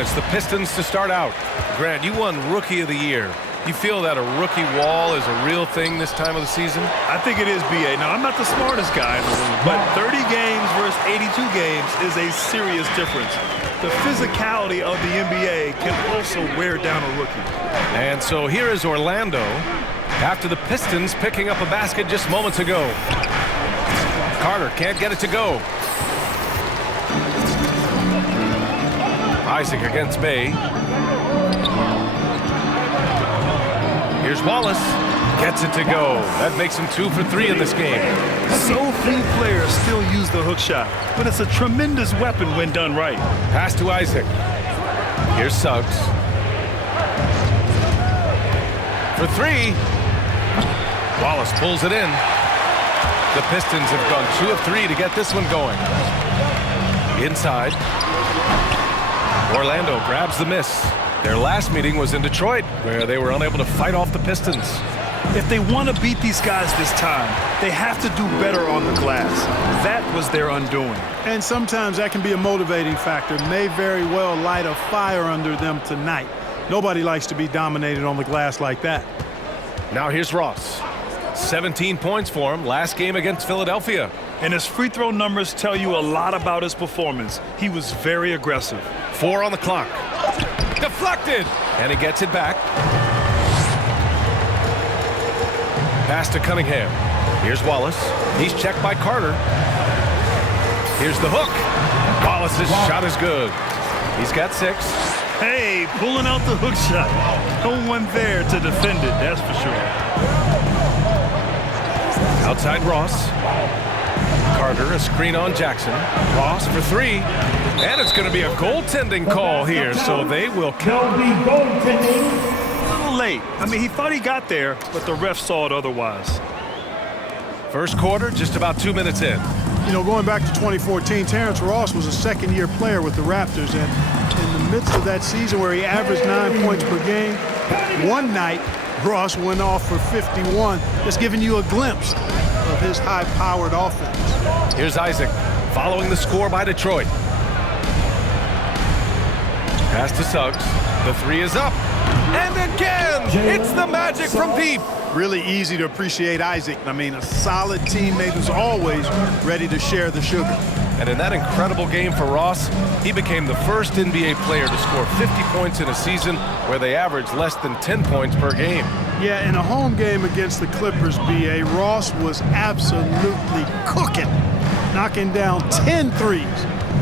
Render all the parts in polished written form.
It's the Pistons to start out. Grant, you won Rookie of the Year. You feel that a rookie wall is a real thing this time of the season? I think it is, B.A. Now, I'm not the smartest guy in the room, but 30 games versus 82 games is a serious difference. The physicality of the NBA can also wear down a rookie. And so here is Orlando after the Pistons picking up a basket just moments ago. Carter can't get it to go. Isaac against Bay. Here's Wallace. Gets it to go. That makes him 2 for 3 in this game. So few players still use the hook shot, but it's a tremendous weapon when done right. Pass to Isaac. Here's Suggs. For 3. Wallace pulls it in. The Pistons have gone 2 of 3 to get this one going. Inside. Orlando grabs the miss. Their last meeting was in Detroit, where they were unable to fight off the Pistons. If they want to beat these guys this time, they have to do better on the glass. That was their undoing. And sometimes that can be a motivating factor. May very well light a fire under them tonight. Nobody likes to be dominated on the glass like that. Now here's Ross. 17 points for him last game against Philadelphia. And his free throw numbers tell you a lot about his performance. He was very aggressive. 4 on the clock. Deflected! And he gets it back. Pass to Cunningham. Here's Wallace. He's checked by Carter. Here's the hook. Wallace's shot is good. He's got 6. Hey, pulling out the hook shot. No one there to defend it, that's for sure. Outside Ross. Carter, a screen on Jackson. Ross for 3. And it's going to be a goaltending call here, so they will count. A little late. I mean, he thought he got there, but the ref saw it otherwise. First quarter, just about 2 minutes in. You know, going back to 2014, Terrence Ross was a second-year player with the Raptors, and in the midst of that season where he averaged 9 points per game, one night Ross went off for 51, just giving you a glimpse of his high-powered offense. Here's Isaac, following the score by Detroit. Pass to Suggs. The 3 is up. And again, it's the magic from deep. Really easy to appreciate Isaac. I mean, a solid teammate who's always ready to share the sugar. And in that incredible game for Ross, he became the first NBA player to score 50 points in a season where they averaged less than 10 points per game. Yeah, in a home game against the Clippers, B.A., Ross was absolutely cooking, knocking down 10 threes,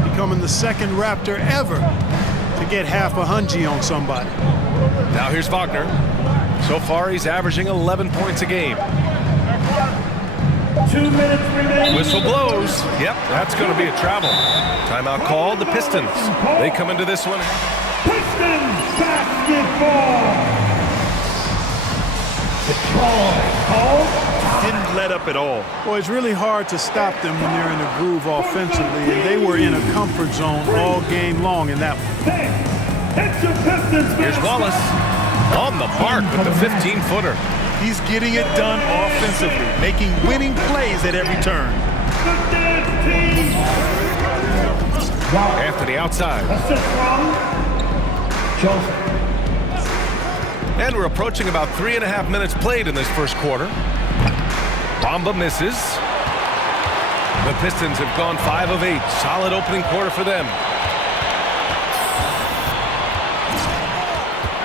becoming the second Raptor ever to get half a hunchie on somebody. Now here's Wagner. So far, he's averaging 11 points a game. 2 minutes remaining. Whistle blows. Yep, that's going to be a travel. Timeout called. The Pistons. They come into this one. Pistons basketball. The call. Didn't let up at all. Boy, it's really hard to stop them when they're in a groove offensively, and they were in a comfort zone all game long in that one. Here's Wallace on the mark with the 15-footer. He's getting it done offensively, making winning plays at every turn. Anthony outside. And we're approaching about 3.5 minutes played in this first quarter. Bamba misses. The Pistons have gone 5 of 8. Solid opening quarter for them.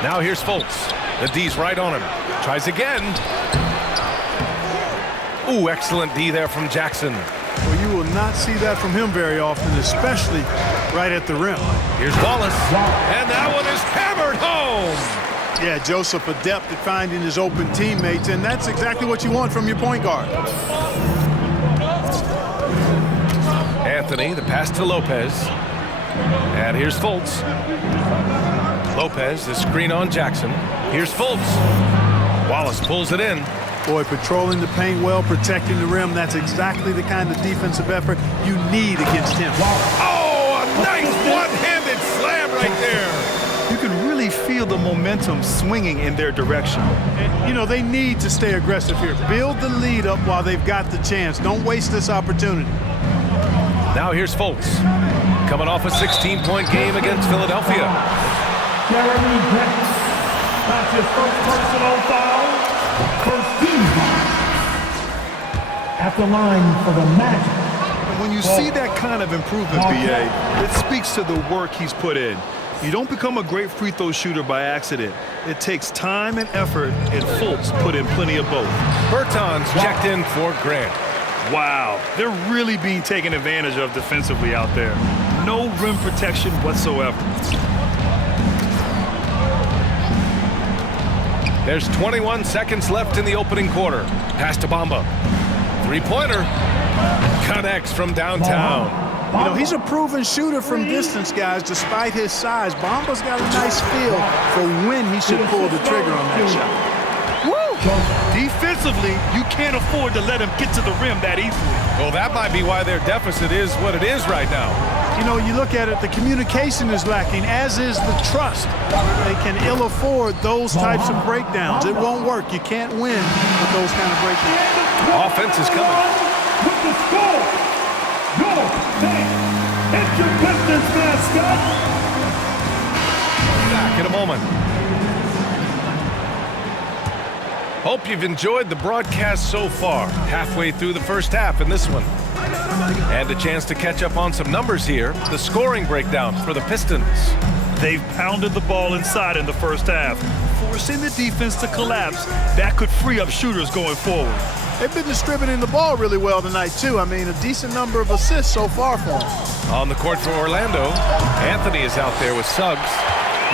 Now here's Fultz. The D's right on him. Tries again. Ooh, excellent D there from Jackson. Well, you will not see that from him very often, especially right at the rim. Here's Wallace. And that one is hammered home. Yeah, Joseph adept at finding his open teammates, and that's exactly what you want from your point guard. Anthony, the pass to Lopez. And here's Fultz. Lopez, the screen on Jackson. Here's Fultz. Wallace pulls it in. Boy, patrolling the paint well, protecting the rim. That's exactly the kind of defensive effort you need against him. Oh, a nice one-handed slam right there. You can really feel the momentum swinging in their direction. And, you know, they need to stay aggressive here. Build the lead up while they've got the chance. Don't waste this opportunity. Now here's Fultz. Coming off a 16-point game against Philadelphia. Jeremy Grant. That's his first personal foul. First team foul. At the line for the Magic. And when you see that kind of improvement, BA, it speaks to the work he's put in. You don't become a great free throw shooter by accident. It takes time and effort, and Fultz put in plenty of both. Bertans checked in for Grant. Wow, they're really being taken advantage of defensively out there. No rim protection whatsoever. There's 21 seconds left in the opening quarter. Pass to Bamba. Three-pointer. Connects from downtown. You know, he's a proven shooter from distance, guys, despite his size. Bamba's got a nice feel for when he should pull the trigger on that shot. Woo! Defensively, you can't afford to let him get to the rim that easily. Well, that might be why their deficit is what it is right now. You know, you look at it, the communication is lacking, as is the trust. They can ill afford those types of breakdowns. It won't work. You can't win with those kind of breakdowns. Offense is coming. With the score, your fans, it's your Pistons mascot. Back in a moment. Hope you've enjoyed the broadcast so far. Halfway through the first half in this one. And a chance to catch up on some numbers here. The scoring breakdown for the Pistons. They've pounded the ball inside in the first half, forcing the defense to collapse. That could free up shooters going forward. They've been distributing the ball really well tonight, too. I mean, a decent number of assists so far for them. On the court for Orlando, Anthony is out there with Suggs.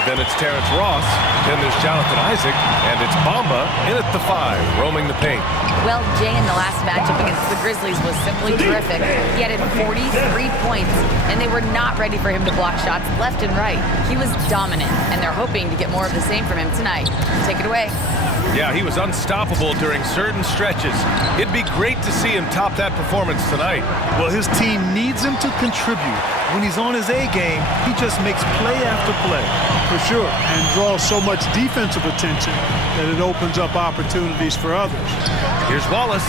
Then it's Terrence Ross. Then there's Jonathan Isaac. And it's Bamba in at the 5, roaming the paint. Well, Jay in the last matchup against the Grizzlies was simply terrific. He added 43 points, and they were not ready for him to block shots left and right. He was dominant, and they're hoping to get more of the same from him tonight. Take it away. Yeah, he was unstoppable during certain stretches. It'd be great to see him top that performance tonight. Well, his team needs him to contribute. When he's on his A game, he just makes play after play. For sure, and draws so much defensive attention that it opens up opportunities for others. Here's Wallace.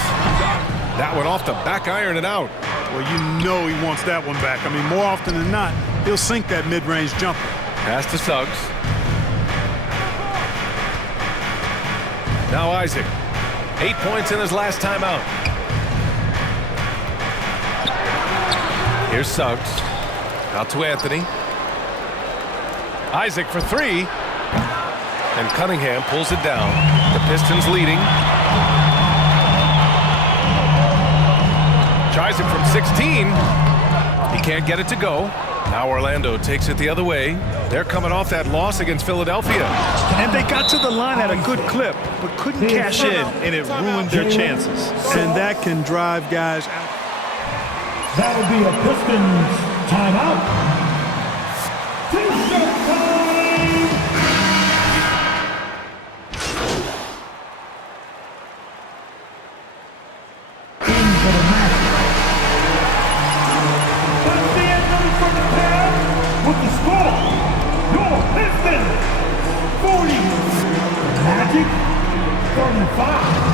That one off the back iron and out. Well, you know he wants that one back. I mean, more often than not, he'll sink that mid-range jumper. Pass to Suggs. Now Isaac. 8 points in his last time out. Here's Suggs. Out to Anthony. Isaac for 3. And Cunningham pulls it down. The Pistons leading. Tries it from 16. He can't get it to go. Now Orlando takes it the other way. They're coming off that loss against Philadelphia. And they got to the line at a good clip, but couldn't cash in, and it ruined their chances. And that can drive guys out. That'll be a Pistons timeout. T-shirt time! In for the match. That's the anthem from the crowd with the score. Your Pistons 40, Magic 35.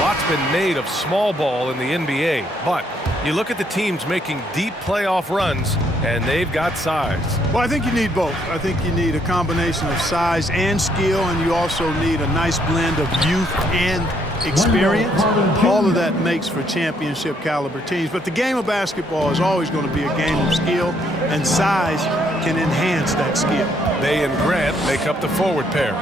Lott's been made of small ball in the NBA, but you look at the teams making deep playoff runs, and they've got size. Well, I think you need both. I think you need a combination of size and skill, and you also need a nice blend of youth and experience. All of that makes for championship caliber teams. But the game of basketball is always going to be a game of skill, and size can enhance that skill. They and Grant make up the forward pair.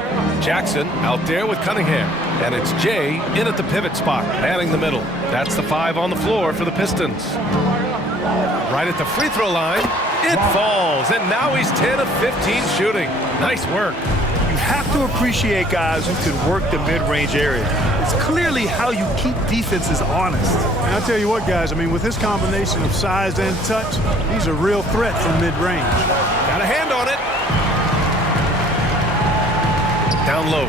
Jackson out there with Cunningham. And it's Jay in at the pivot spot, manning the middle. That's the 5 on the floor for the Pistons. Right at the free throw line, it falls. And now he's 10 of 15 shooting. Nice work. You have to appreciate guys who can work the mid-range area. It's clearly how you keep defenses honest. And I'll tell you what, guys, I mean, with his combination of size and touch, he's a real threat from mid-range. Got a hand on it. Down low.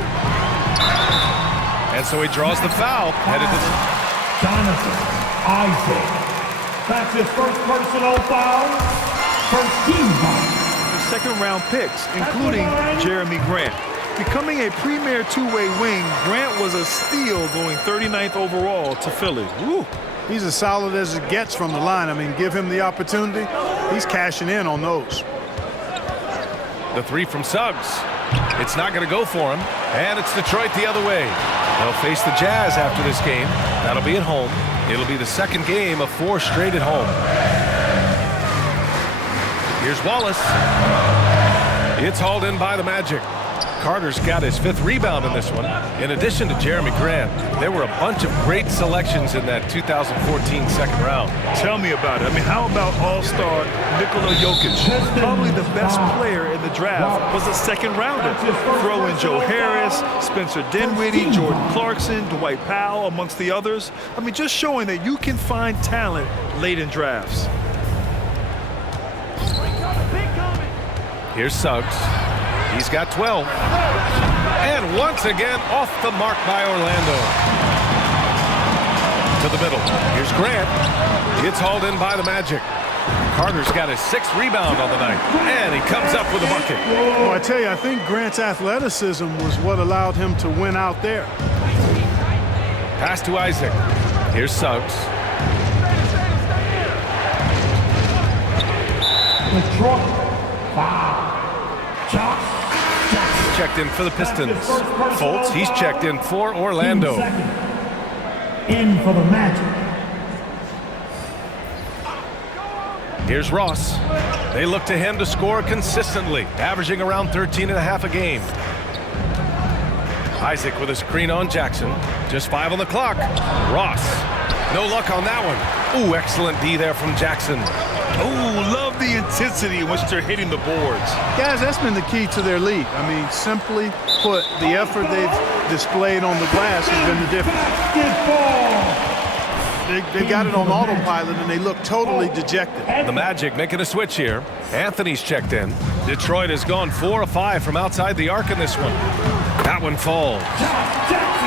And so he draws the foul. Headed to Jonathan Isaac. That's his first personal foul. First team foul. Second-round picks, including Jeremy Grant. Becoming a premier two-way wing, Grant was a steal going 39th overall to Philly. Woo. He's as solid as it gets from the line. I mean, give him the opportunity, he's cashing in on those. the 3 from Suggs. It's not going to go for him, and it's Detroit the other way. They'll face the Jazz after this game. That'll be at home. It'll be the second game of 4 straight at home. Here's Wallace. It's hauled in by the Magic. Carter's got his 5th rebound in this one. In addition to Jeremy Grant, there were a bunch of great selections in that 2014 second round. Tell me about it. I mean, how about all-star Nikola Jokic? Probably the best player in the draft was a second rounder. Throw in Joe Harris, Spencer Dinwiddie, Jordan Clarkson, Dwight Powell, amongst the others. I mean, just showing that you can find talent late in drafts. Here's Suggs. He's got 12. And once again, off the mark by Orlando. To the middle. Here's Grant. It's hauled in by the Magic. Carter's got his 6th rebound on the night. And he comes up with a bucket. Well, I tell you, I think Grant's athleticism was what allowed him to win out there. Pass to Isaac. Here's Suggs. Detroit. Foul. Checked in for the Pistons. Fultz, he's checked in for Orlando. In for the Magic. Here's Ross. They look to him to score consistently, averaging around 13.5 a game. Isaac with a screen on Jackson. Just 5 on the clock. Ross. No luck on that one. Ooh, excellent D there from Jackson. Oh, love the intensity in which they're hitting the boards. Guys, that's been the key to their lead. I mean, simply put, the effort they've displayed on the glass has been the difference. They got it on autopilot, and they look totally dejected. The Magic making a switch here. Anthony's checked in. Detroit has gone 4 of 5 from outside the arc in this one. That one falls.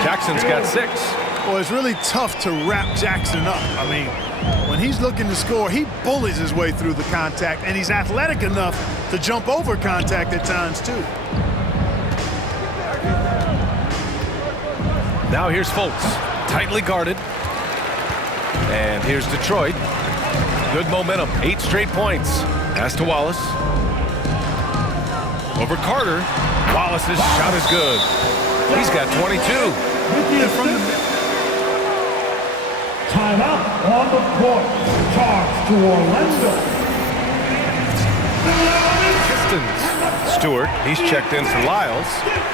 Jackson's got 6. Well, it's really tough to wrap Jackson up. I mean, when he's looking to score, he bullies his way through the contact, and he's athletic enough to jump over contact at times, too. Now here's Fultz, tightly guarded. And here's Detroit. Good momentum, 8 straight points. Pass to Wallace. Over Carter. Wallace's shot is good. He's got 22. Timeout on the court. Charge to Orlando. Pistons. Stewart, he's checked in for Lyles.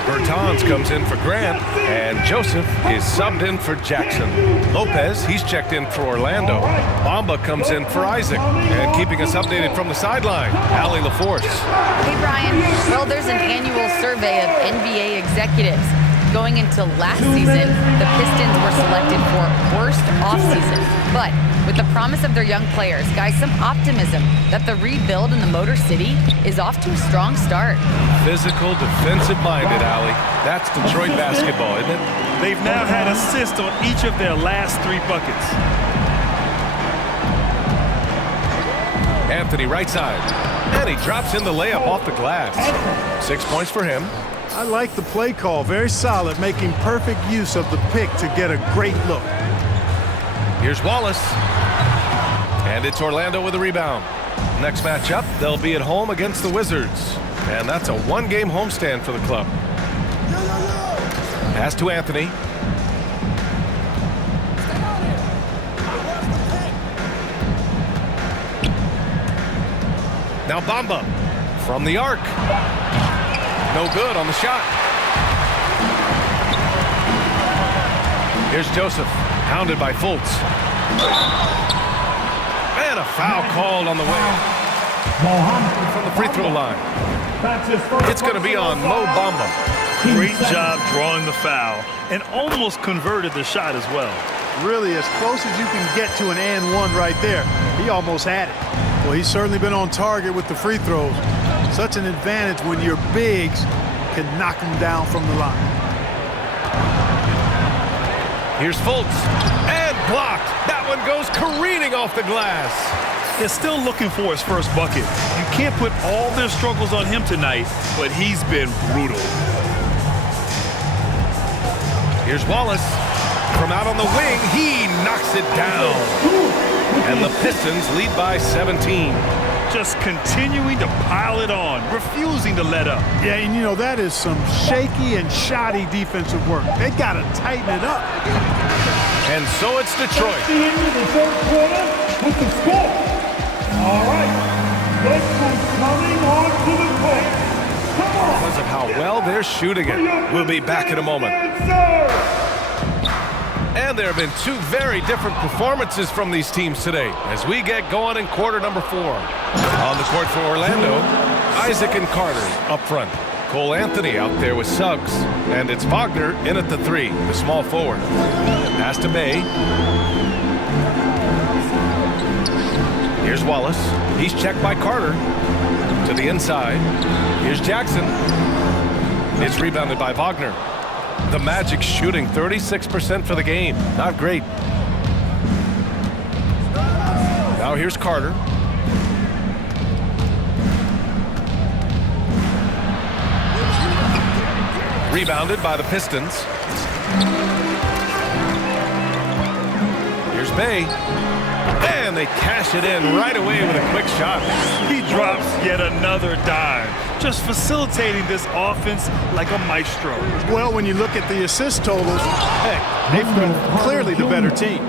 Bertans comes in for Grant. And Joseph is subbed in for Jackson. Lopez, he's checked in for Orlando. Bamba comes in for Isaac. And keeping us updated from the sideline, Allie LaForce. Hey, Brian. Well, there's an annual survey of NBA executives. Going into last season, the Pistons were selected for worst offseason. But with the promise of their young players, guys, some optimism that the rebuild in the Motor City is off to a strong start. Physical, defensive-minded, Allie. That's Detroit basketball, isn't it? They've now had assists on each of their last 3 buckets. Anthony right side. And he drops in the layup off the glass. 6 points for him. I like the play call. Very solid, making perfect use of the pick to get a great look. Here's Wallace. And it's Orlando with the rebound. Next matchup, they'll be at home against the Wizards. And that's a one-game homestand for the club. Pass to Anthony. Now Bamba from the arc. No good on the shot. Here's Joseph, hounded by Fultz. And a foul called on the way from the free throw line. It's going to be on Mo Bamba. Great job drawing the foul and almost converted the shot as well. Really as close as you can get to an and one right there. He almost had it. Well, he's certainly been on target with the free throws. Such an advantage when your bigs can knock them down from the line. Here's Fultz. And blocked. That one goes careening off the glass. They're still looking for his first bucket. You can't put all their struggles on him tonight, but he's been brutal. Here's Wallace. From out on the wing, he knocks it down. And the Pistons lead by 17. Just continuing to pile it on, refusing to let up. Yeah, and you know, that is some shaky and shoddy defensive work. They got to tighten it up. And so it's Detroit. The end of the third quarter with the score. All right, let's go coming on to the court. Come on. Because of how well they're shooting it. We'll be back in a moment. And there have been two very different performances from these teams today as we get going in quarter number 4. On the court for Orlando, Isaac and Carter up front. Cole Anthony out there with Suggs. And it's Wagner in at the 3, the small forward. Pass to Bay. Here's Wallace. He's checked by Carter. To the inside. Here's Jackson. It's rebounded by Wagner. The Magic shooting 36% for the game. Not great. Now here's Carter. Rebounded by the Pistons. Here's Bay. And they cash it in right away with a quick shot. He drops yet another dime, just facilitating this offense like a maestro. Well, when you look at the assist totals, heck, they've been clearly the better team.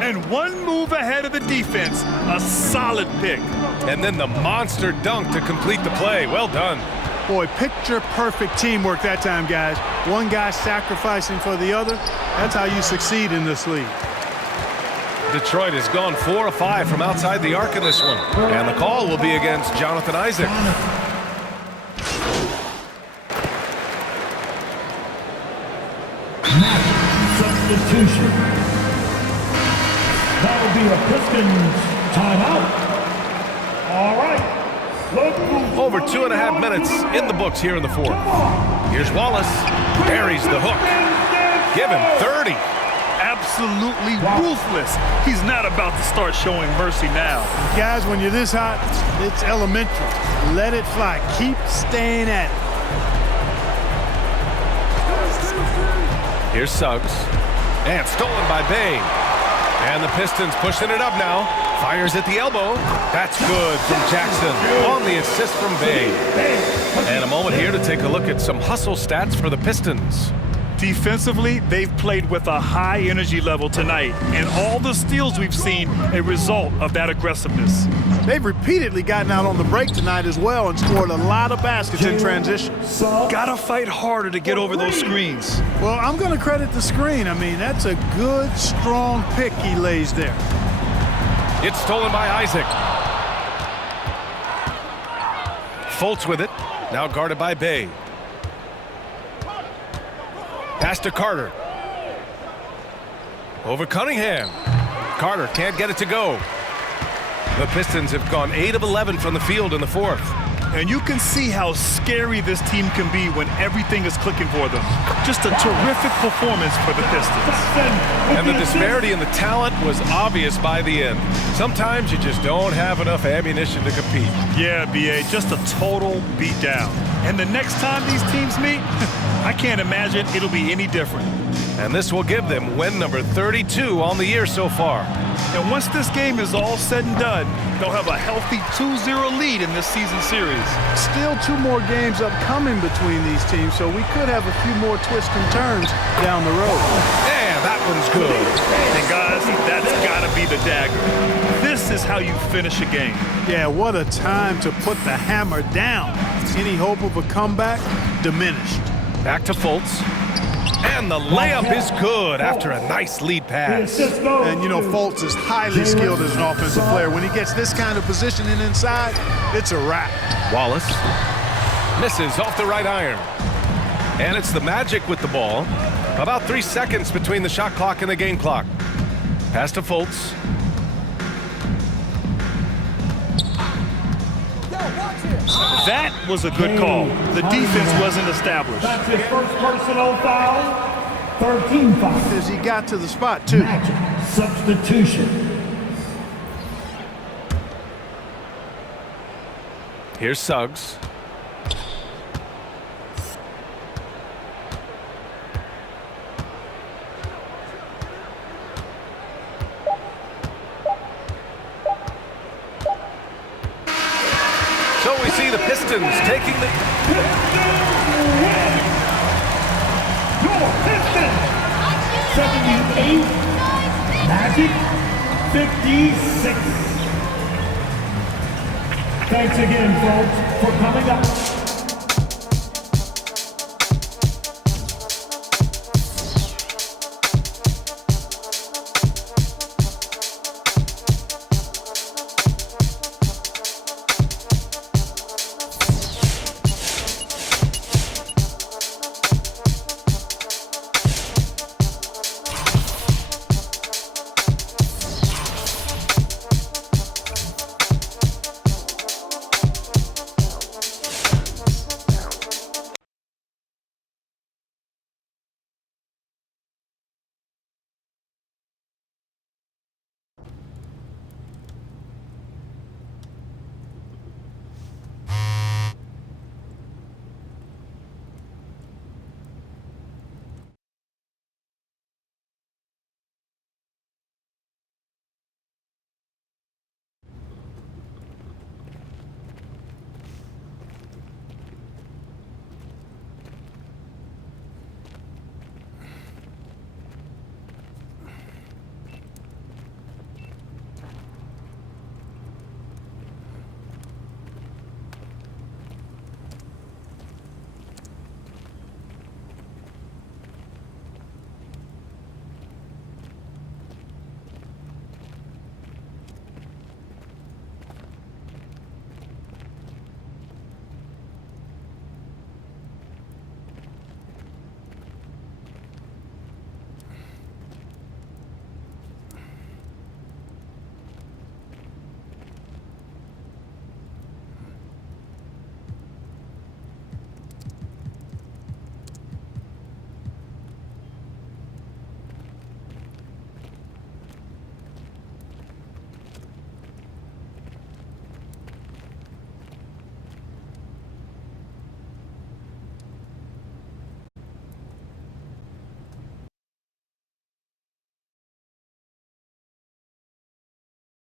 And one move ahead of the defense, a solid pick. And then the monster dunk to complete the play. Well done. Boy, picture-perfect teamwork that time, guys. One guy sacrificing for the other. That's how you succeed in this league. Detroit has gone 4 of 5 from outside the arc in this one. And the call will be against Jonathan Isaac. Substitution. That will be a Pistons timeout. All right. Over 2.5 minutes in the books here in the 4th. Here's Wallace. Buries the hook. Give him 30. Absolutely ruthless. He's not about to start showing mercy now. Guys, when you're this hot, it's elementary. Let it fly. Keep staying at it. Here's Suggs. And stolen by Bay. And the Pistons pushing it up now. Fires at the elbow. That's good from Jackson on the assist from Bay. And a moment here to take a look at some hustle stats for the Pistons. Defensively, they've played with a high energy level tonight, and all the steals we've seen a result of that aggressiveness. They've repeatedly gotten out on the break tonight as well and scored a lot of baskets in transition. Gotta fight harder to get over those screens. Well, I'm going to credit the screen. I mean, that's a good, strong pick he lays there. It's stolen by Isaac. Fultz with it. Now guarded by Bay. Pass to Carter. Over Cunningham. Carter can't get it to go. The Pistons have gone 8 of 11 from the field in the 4th. And you can see how scary this team can be when everything is clicking for them. Just a terrific performance for the Pistons. And the disparity in the talent was obvious by the end. Sometimes you just don't have enough ammunition to compete. Yeah, B.A., just a total beatdown. And the next time these teams meet, I can't imagine it'll be any different. And this will give them win number 32 on the year so far. And once this game is all said and done, they'll have a healthy 2-0 lead in this season series. Still 2 more games upcoming between these teams, so we could have a few more twists and turns down the road. Yeah, that one's good. And guys, that's got to be the dagger. This is how you finish a game. Yeah, what a time to put the hammer down. Any hope of a comeback diminished. Back to Fultz. And the layup is good after a nice lead pass. And, you know, Fultz is highly skilled as an offensive player. When he gets this kind of positioning inside, it's a wrap. Wallace misses off the right iron. And it's the Magic with the ball. About 3 seconds between the shot clock and the game clock. Pass to Fultz. That was a good call. The defense wasn't established. That's his first personal foul. 13 fouls. As he got to the spot, too. Magic substitution. Here's Suggs. So we see the Pistons taking the... Your Pistons, 78. Magic, 56. Thanks again, folks, for coming up.